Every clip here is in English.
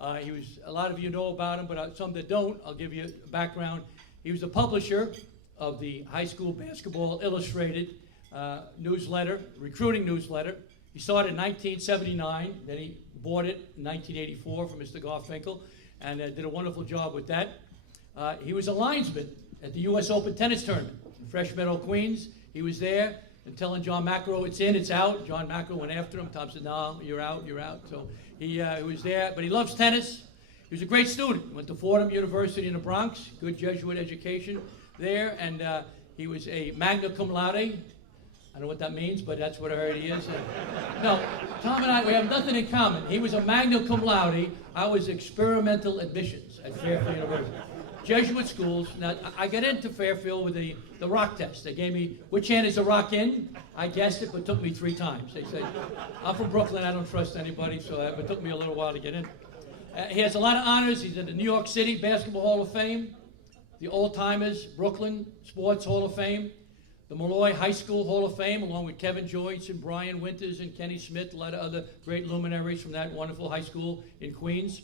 A lot of you know about him, but some that don't, I'll give you a background. He was the publisher of the High School Basketball Illustrated newsletter, recruiting newsletter. He started in 1979, then he bought it in 1984 from Mr. Garfinkel, and did a wonderful job with that. He was a linesman at the U.S. Open tennis tournament in Fresh Meadow, Queens. He was there and telling John McEnroe, it's in, it's out. John McEnroe went after him. Tom said, no, you're out, you're out. So he was there, but he loves tennis. He was a great student. Went to Fordham University in the Bronx, good Jesuit education there, and he was a magna cum laude. I don't know what that means, but that's what I heard he is. No, Tom and I, we have nothing in common. He was a magna cum laude. I was experimental admissions at Fairfield University. Jesuit schools. Now, I got into Fairfield with the rock test. They gave me, which hand is the rock in? I guessed it, but it took me 3 times. They said, I'm from Brooklyn, I don't trust anybody, so it took me a little while to get in. He has a lot of honors. He's in the New York City Basketball Hall of Fame, the Old Timers Brooklyn Sports Hall of Fame, the Malloy High School Hall of Fame, along with Kevin Joyce and Brian Winters and Kenny Smith, a lot of other great luminaries from that wonderful high school in Queens.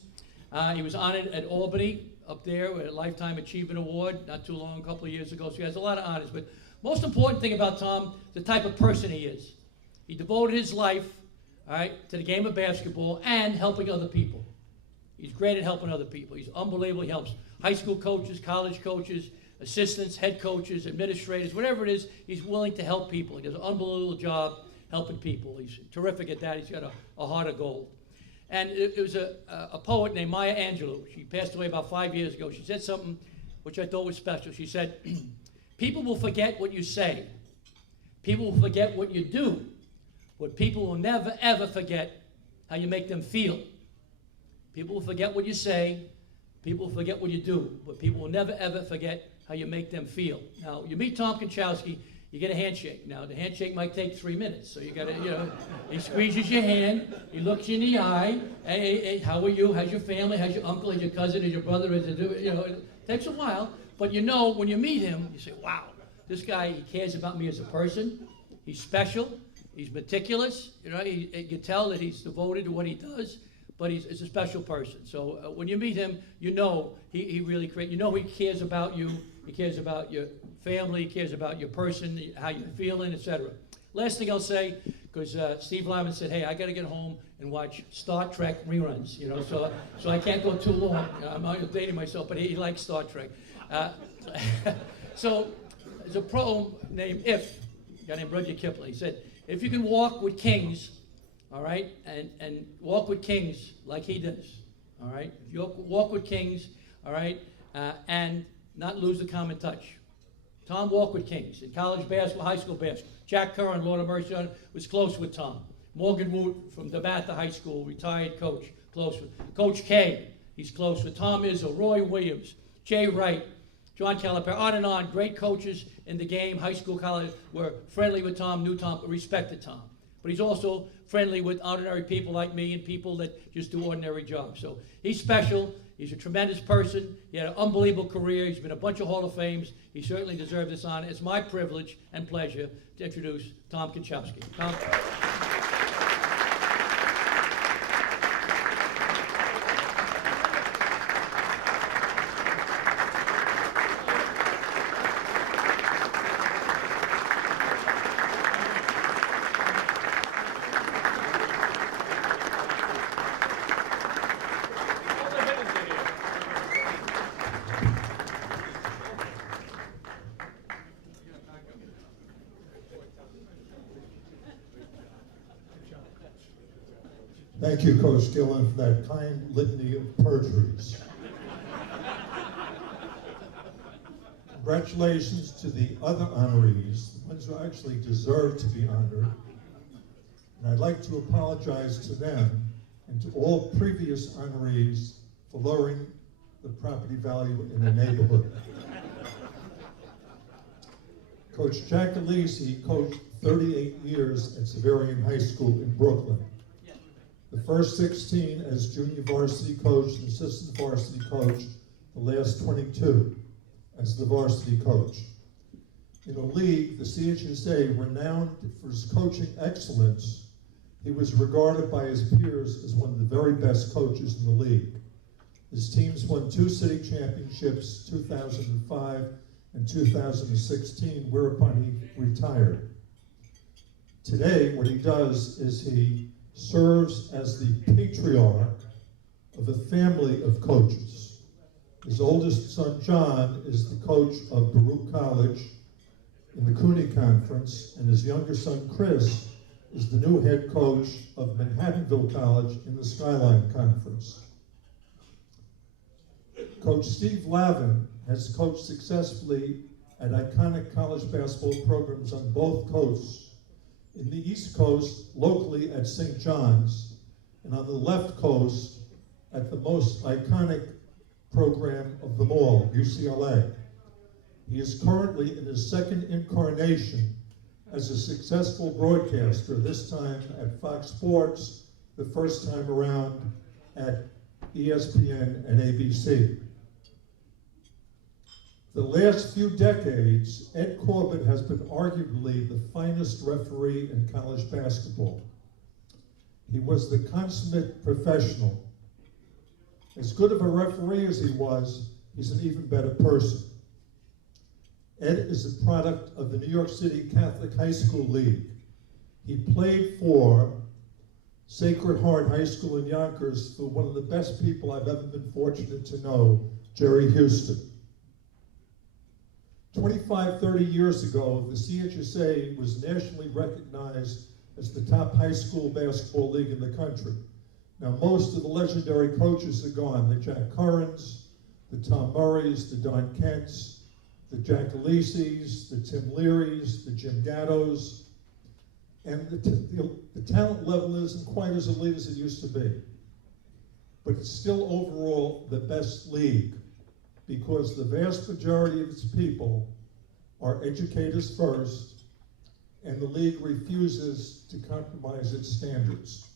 He was honored at Albany, up there with a Lifetime Achievement Award not too long, a couple of years ago. So he has a lot of honors. But most important thing about Tom, the type of person he is. He devoted his life, all right, to the game of basketball and helping other people. He's great at helping other people. He's unbelievable. He helps high school coaches, college coaches, assistants, head coaches, administrators, whatever it is, he's willing to help people. He does an unbelievable job helping people. He's terrific at that. He's got a heart of gold. And it was a poet named Maya Angelou. She passed away about 5 years ago. She said something which I thought was special. She said, people will forget what you say. People will forget what you do. But people will never, ever forget how you make them feel. People will forget what you say. People will forget what you do. But people will never, ever forget how you make them feel. Now, you meet Tom Konchalski, you get a handshake. Now, the handshake might take 3 minutes, so you got to, he squeezes your hand, he looks you in the eye, hey, how are you, how's your family, how's your uncle, how's your cousin, how's your brother, it takes a while, but when you meet him, you say, wow, this guy, he cares about me as a person, he's special, he's meticulous, you can tell that he's devoted to what he does, but he's a special person. So when you meet him, he really he cares about you, he cares about your family, he cares about your person, how you're feeling, etc. Last thing I'll say, because Steve Lyman said, hey, I got to get home and watch Star Trek reruns, so I can't go too long. I'm not dating myself, but he likes Star Trek. So there's a poem named If, a guy named Rudyard Kipling. He said, if you can walk with kings, all right, and walk with kings like he does, all right? If you walk with kings, all right, and not lose the common touch. Tom walked with kings in college basketball, high school basketball. Jack Curran, Lord of Mercy, was close with Tom. Morgan Wood from DeMatha High School, retired coach, close with. Coach K, he's close with. Tom Izzo, Roy Williams, Jay Wright, John Calipari, on and on. Great coaches in the game, high school, college, were friendly with Tom, knew Tom, respected Tom. But he's also friendly with ordinary people like me and people that just do ordinary jobs. So he's special. He's a tremendous person. He had an unbelievable career. He's been a bunch of Hall of Fames. He certainly deserves this honor. It's my privilege and pleasure to introduce Tom Konchalski. Tom. Thank you, Coach Gillen, for that kind litany of perjuries. Congratulations to the other honorees, the ones who actually deserve to be honored. And I'd like to apologize to them and to all previous honorees for lowering the property value in the neighborhood. Coach Jack Elise coached 38 years at Severian High School in Brooklyn. The first 16 as junior varsity coach and assistant varsity coach, the last 22 as the varsity coach. In a league, the CHSA, renowned for his coaching excellence, he was regarded by his peers as one of the very best coaches in the league. His teams won 2 city championships, 2005 and 2016, whereupon he retired. Today, what he does is he serves as the patriarch of a family of coaches. His oldest son, John, is the coach of Baruch College in the Cooney Conference, and his younger son, Chris, is the new head coach of Manhattanville College in the Skyline Conference. Coach Steve Lavin has coached successfully at iconic college basketball programs on both coasts. In the East Coast, locally at St. John's, and on the left coast at the most iconic program of them all, UCLA. He is currently in his second incarnation as a successful broadcaster, this time at Fox Sports, the first time around at ESPN and ABC. The last few decades, Ed Corbett has been arguably the finest referee in college basketball. He was the consummate professional. As good of a referee as he was, he's an even better person. Ed is a product of the New York City Catholic High School League. He played for Sacred Heart High School in Yonkers for one of the best people I've ever been fortunate to know, Jerry Houston. 25, 30 years ago, the CHSA was nationally recognized as the top high school basketball league in the country. Now, most of the legendary coaches are gone. The Jack Currans, the Tom Murrays, the Don Kents, the Jack Elises, the Tim Learys, the Jim Gattos, and the talent level isn't quite as elite as it used to be. But it's still overall the best league, because the vast majority of its people are educators first, and the league refuses to compromise its standards.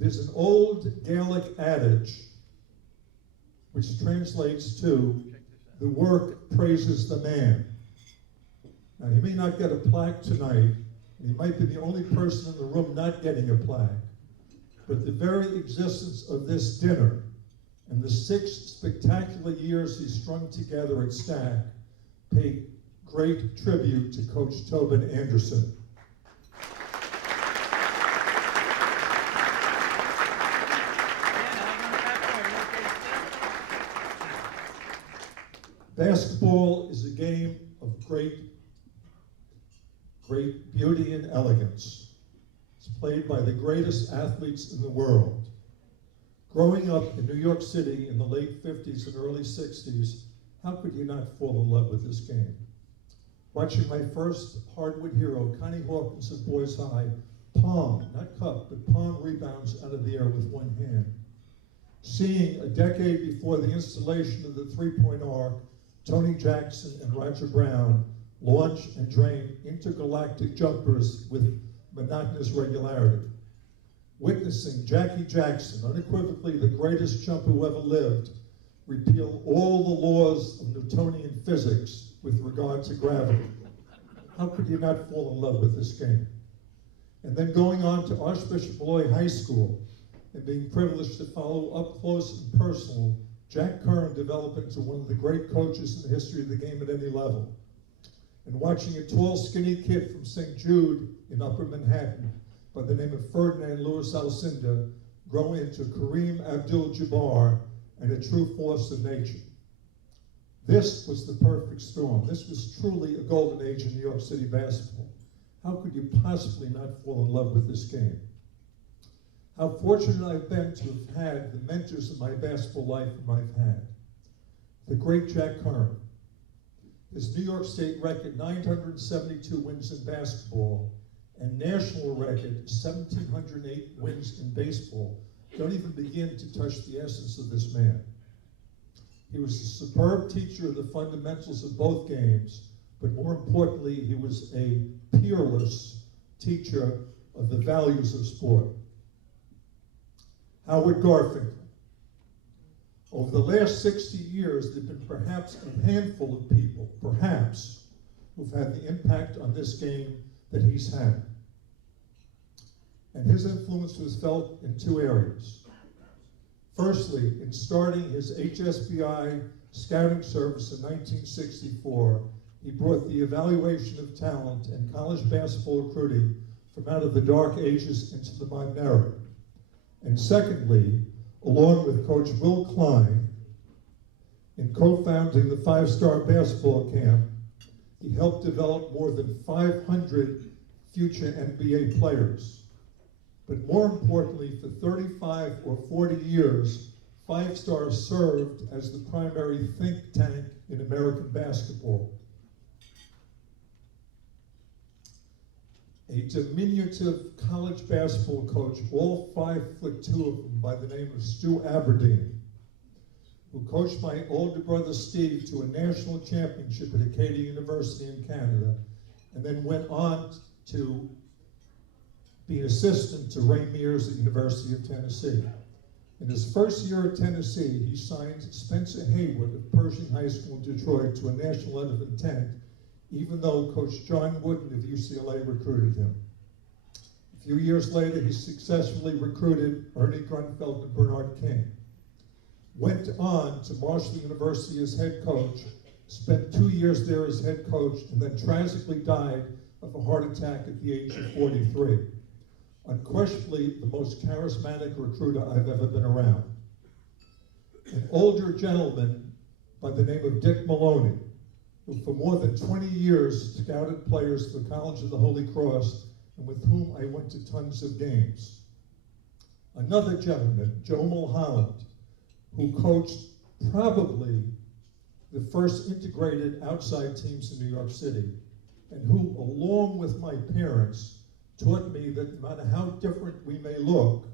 There's an old Gaelic adage which translates to, the work praises the man. Now, he may not get a plaque tonight, and he might be the only person in the room not getting a plaque, but the very existence of this dinner and the 6 spectacular years he strung together at Stack pay great tribute to Coach Tobin Anderson. Basketball is a game of great beauty and elegance. It's played by the greatest athletes in the world. Growing up in New York City in the late 50s and early 60s, how could you not fall in love with this game? Watching my first hardwood hero, Connie Hawkins of Boys High, palm, not cup, but palm rebounds out of the air with one hand. Seeing a decade before the installation of the three-point arc, Tony Jackson and Roger Brown launch and drain intergalactic jumpers with monotonous regularity. Witnessing Jackie Jackson, unequivocally the greatest jumper who ever lived, repeal all the laws of Newtonian physics with regard to gravity. How could you not fall in love with this game? And then going on to Archbishop Malloy High School and being privileged to follow up close and personal Jack Curran develop into one of the great coaches in the history of the game at any level. And watching a tall, skinny kid from St. Jude in Upper Manhattan by the name of Ferdinand Lewis Alcindor grow into Kareem Abdul-Jabbar and a true force of nature. This was the perfect storm. This was truly a golden age in New York City basketball. How could you possibly not fall in love with this game? How fortunate I've been to have had the mentors of my basketball life whom I've had. The great Jack Curran. His New York State record, 972 wins in basketball, and national record, 1,708 wins in baseball, don't even begin to touch the essence of this man. He was a superb teacher of the fundamentals of both games, but more importantly, he was a peerless teacher of the values of sport. Howard Garfinkel. Over the last 60 years, there have been perhaps a handful of people, perhaps, who've had the impact on this game that he's had. And his influence was felt in two areas. Firstly, in starting his HSBI scouting service in 1964, he brought the evaluation of talent and college basketball recruiting from out of the dark ages into the modern era. And secondly, along with Coach Will Klein, in co-founding the 5-Star Basketball Camp, he helped develop more than 500 future NBA players. But more importantly, for 35 or 40 years, 5-Star served as the primary think tank in American basketball. A diminutive college basketball coach, all 5'2" of them, by the name of Stu Aberdeen, who coached my older brother Steve to a national championship at Acadia University in Canada, and then went on to be an assistant to Ray Mears at the University of Tennessee. In his first year at Tennessee, he signed Spencer Haywood of Pershing High School in Detroit to a national letter of intent, even though Coach John Wooden of UCLA recruited him. A few years later, he successfully recruited Ernie Grunfeld and Bernard King. Went on to Marshall University as head coach, spent 2 years there as head coach, and then tragically died of a heart attack at the age of 43. Unquestionably, the most charismatic recruiter I've ever been around. An older gentleman by the name of Dick Maloney, who for more than 20 years scouted players for the College of the Holy Cross, and with whom I went to tons of games. Another gentleman, Joe Mulholland, who coached probably the first integrated outside teams in New York City, and who, along with my parents, taught me that no matter how different we may look,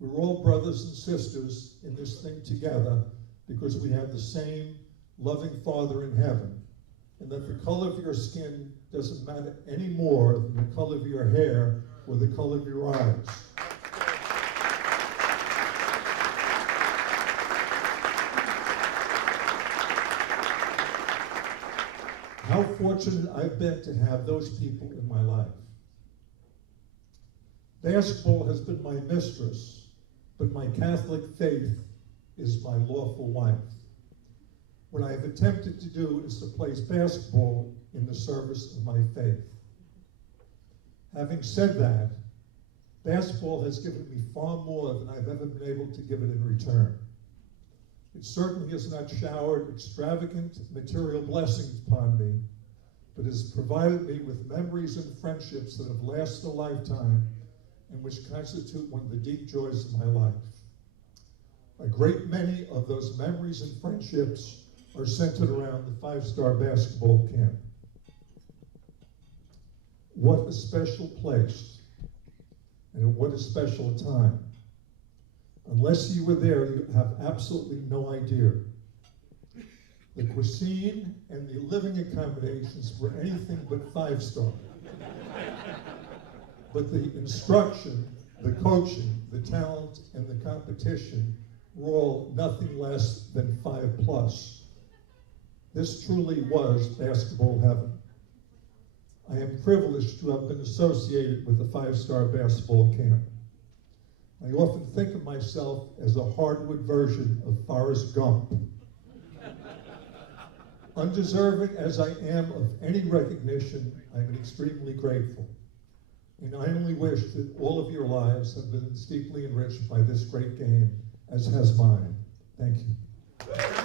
we're all brothers and sisters in this thing together because we have the same loving Father in heaven, and that the color of your skin doesn't matter any more than the color of your hair or the color of your eyes. How fortunate I've been to have those people in my life. Basketball has been my mistress, but my Catholic faith is my lawful wife. What I have attempted to do is to place basketball in the service of my faith. Having said that, basketball has given me far more than I've ever been able to give it in return. It certainly has not showered extravagant material blessings upon me, but has provided me with memories and friendships that have lasted a lifetime and which constitute one of the deep joys of my life. A great many of those memories and friendships are centered around the 5-Star Basketball Camp. What a special place, and what a special time. Unless you were there, you have absolutely no idea. The cuisine and the living accommodations were anything but 5-star. But the instruction, the coaching, the talent, and the competition were all nothing less than 5+. This truly was basketball heaven. I am privileged to have been associated with the 5-Star Basketball Camp. I often think of myself as a hardwood version of Forrest Gump. Undeserving as I am of any recognition, I'm extremely grateful. And I only wish that all of your lives have been as deeply enriched by this great game as has mine. Thank you.